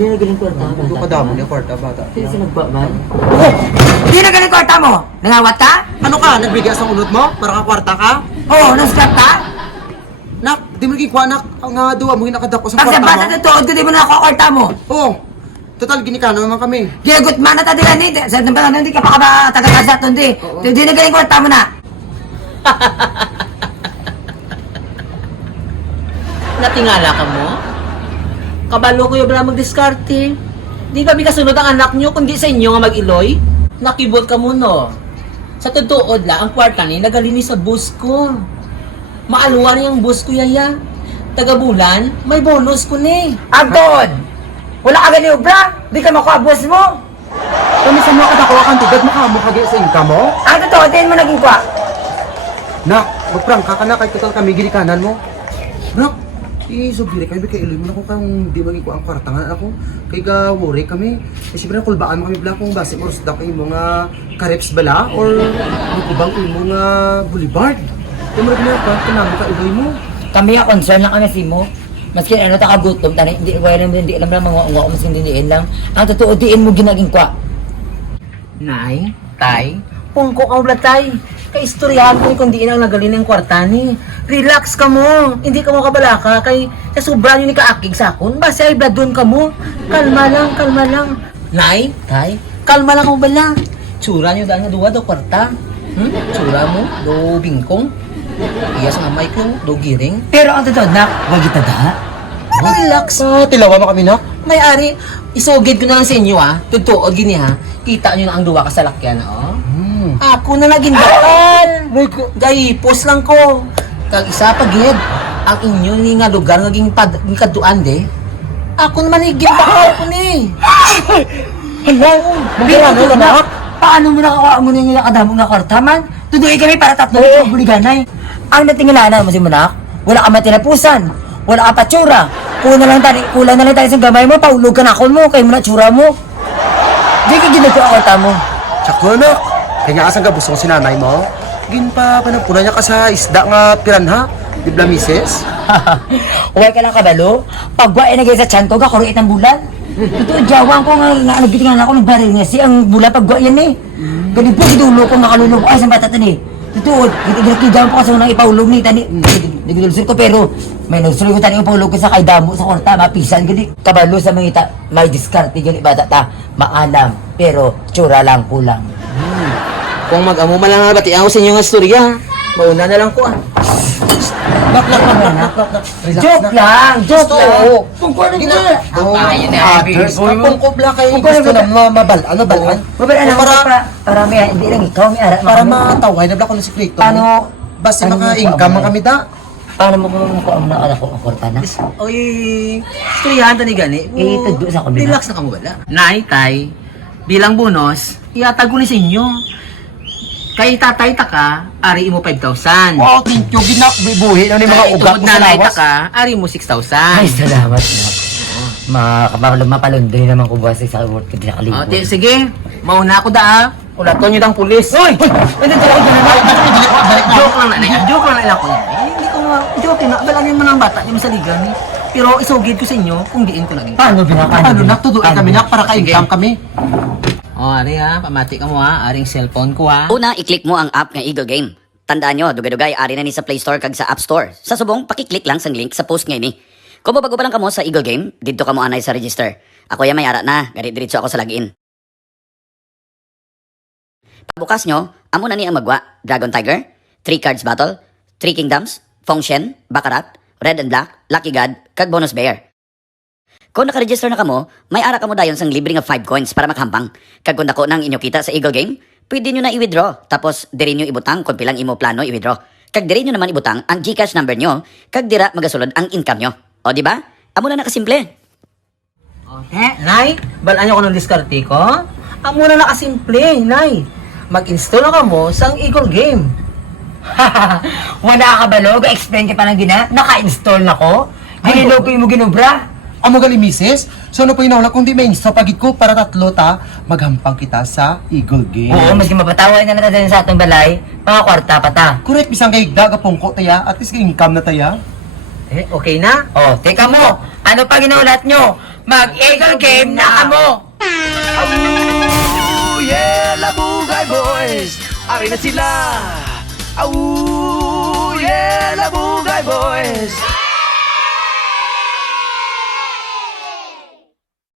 Di na galing kwarta. Ito ka damo niya, kwarta, bata. Di sa nagbaman. Di na galing kwarta mo? Nangawat ka? Ano ka? Nagbigay sa unod mo? Para ka kwarta ka? Oo, nang-scrap ka? Nak, di mo naging kwanak. Ang duwa mo ginakadako sa Pag sa kwarta bata mo. na tuod ko, di mo nakakwarta mo. Oo. Total, ginikano naman kami. Ginagot man na tadilan ni. Sa tempat hindi ka pa ka ba taga-kasa tundi. Di na galing kwarta mo na. Natingala ka mo? Kabalo ko yung bala magdiskarte. Di ba kasunod ang anak nyo kundi sa inyo nga mag-iloy? Nakibot ka mo no. Sa tutuod la, ang kwarta ni nagalini sa bus ko. Maaluwa rin ang bus ko yaya. Taga-bulan, may bonus ko ni. Anton! Wala ka ganyan ubra? Di ka makuha boss mo? Kami sa mga kadakuha kang tugad, makamukha sa income mo? Ang totoo, din mo naging kwa. Nak, magprang ka na kahit total kami ginikanan mo. Nak, isubiri kami kay iloy mo na kung kang di maging ko ang kwartangan ako. Kay ka worry kami. Kasi siyempre kulbaan mo kami bala kung base mo rusda kayo mga kareps bala or magkubang kayo mga boulevard. Kaya mo rin ka namin ka iloy mo. Kami ang concern lang kami si mo. Maski ano ta kagutom tani hindi hindi alam lang mga uwa maski hindi lang. Ang totoo diin mo ginaging kwa. Nay, tay, pungko ang blatay. Kay istoryahan ko kung di ang nagalin ng kwarta ni. Relax ka mo. Hindi ka mo kabalaka. Kay sa sobra nyo ni kaakig sa akon. Basta ay bladon ka mo. Kalma lang, kalma lang. Nay, tay, kalma lang mo bala. Tsura nyo dahil nga duwa do kwarta. Tsura mo, do bingkong. Iya sa amay ko, do giring. Pero ang totoo na, wag kita da. Relax. Tilawa mo kami, Nak. May-ari, isugid ko na lang sa inyo Tutuod gini Kita nyo na ang duwa ka sa lakyan Ako na naging bakal. Gayipos lang ko. Kag isa pagid ang inyo ni nga lugar naging kaduan de. Ako naman naging bakal ko ni. Pero na, paano mo nakakuha mo na yung nakadamong na kwartaman? Tuduin kami para tatlo ito buliganay. Ang natingalanan mo si Munak, wala ka matinapusan, wala ka patsura. Kulang na lang tayo sa gamay mo, paulog ka na ako mo, kayo mo na tsura mo. Di ka ginagawa ang kwarta mo. Tsaka, Nak. Kaya nga asang gabus ko si nanay mo. Ginpa, panagpunan niya ka sa isda nga piranha. Di ba, misis? Huwag ka lang kabalo. Pagwa ay nagay sa tiyan ko, kakuruit ng bulan. Ito, jawang ko nga, nagbitingan ako, nagbaril nga siya. Ang bulan pagwa yan eh. Ganun po, gidulo ko, nakalulog. Ay, sa bata tani. Ito, gidaw po kasi nang ipaulog ni tani. Nagdulsol ko, pero may nagsulog ko tani ipaulog ko sa kay damo sa kwarta, mapisan. Gani, kabalo sa mga may diskarte, gani bata ta. Maalam, pero tsura lang kulang. Kung mag-amo man lang bati ako sa inyo nga storya. Mauna na lang ko Nak. Joke lang, joke lang. Pungko na Gina- Oh, Ang kaya na, others. boy mo. Pungko bla kayo. Pungko Gusto na na mabal. Ano, balaan? Mabaya na para may hindi lang ikaw, may ara. Para mataway na bla ko ng sikreto. Paano- Basta paano mo maka-income man kami da. Paano mo kumukuha mo na anak ko ang kwarta na? Oy, istoryahan ta ni gani. Itagdo sa kabila. Relax na ka mo bala. Nay, tay, bilang bonus, iatag ko ni sa inyo. Kay tatay ta ka, ari mo 5,000. Wow, thank you. Ginabuhi na ni mga Kay ugat tungod mo sa nanay ta lawas. ka, ari mo 6,000. Ay, salamat na. Mapalundin naman ko ba sa work ko din nakalimutan. Sige, mauna ako da. Ulaton nyo dang pulis. Hoy! Ano talaga dyan naman? Joke lang na. Joke lang na ako. Hindi ko ma... Joke na. Bala naman ang bata. Di mo sa ligan. Pero isugid ko sa inyo kung diin ko lagi. Paano binaka? Ano, naktuduin kami, Nak, para ka-income kami. Ari pamati ka mo aring cellphone ko Una, i-click mo ang app nga Eagle Game. Tandaan nyo, dugay-dugay, ari na ni sa Play Store kag sa App Store. Sa subong, pakiclick lang sang link sa post nga ini. Kung bago pa lang kamo sa Eagle Game, dito kamo anay sa register. Ako may ara na, diretso ako sa login. Pagbukas nyo, amo na ni ang magwa, Dragon Tiger, 3 Cards Battle, 3 Kingdoms, Feng Shen, Baccarat, Red and Black, Lucky God, kag Bonus Bear. Kung nakaregister na kamo, may ara kamo dayon sang libre nga 5 coins para makahampang. Kag kung dako nang inyo kita sa Eagle Game, pwede nyo na i-withdraw. Tapos, diri nyo ibutang kung pilang imo plano i-withdraw. Kag diri nyo naman ibutang ang GCash number nyo, kag dira magasulod ang income nyo. O, di ba? Amo na nakasimple. Nay, balaan nyo ko ng diskarte ko? Amo na nakasimple, Nay. Mag-install na ka mo sa Eagle Game. Wala ka ba, Log? Explain ka pa ng gina? Naka-install na ko? Ginilokoy mo ginubra? Amo gali, misis. So, ano po yung nauna, kung di may insta pagit ko, para tatlo ta, maghampang kita sa Eagle Game. Oo, maski mapataway na natin sa atong balay, mga kwarta pa ta. Correct, bisang kay gagapong ko taya, at least kay income na taya. Okay na? Oh, teka mo, ano pa ginaulat nyo? Mag-eagle game na kamo! Oh yeah, Labugay Boys! Ari na sila! Oh yeah, Labugay Boys!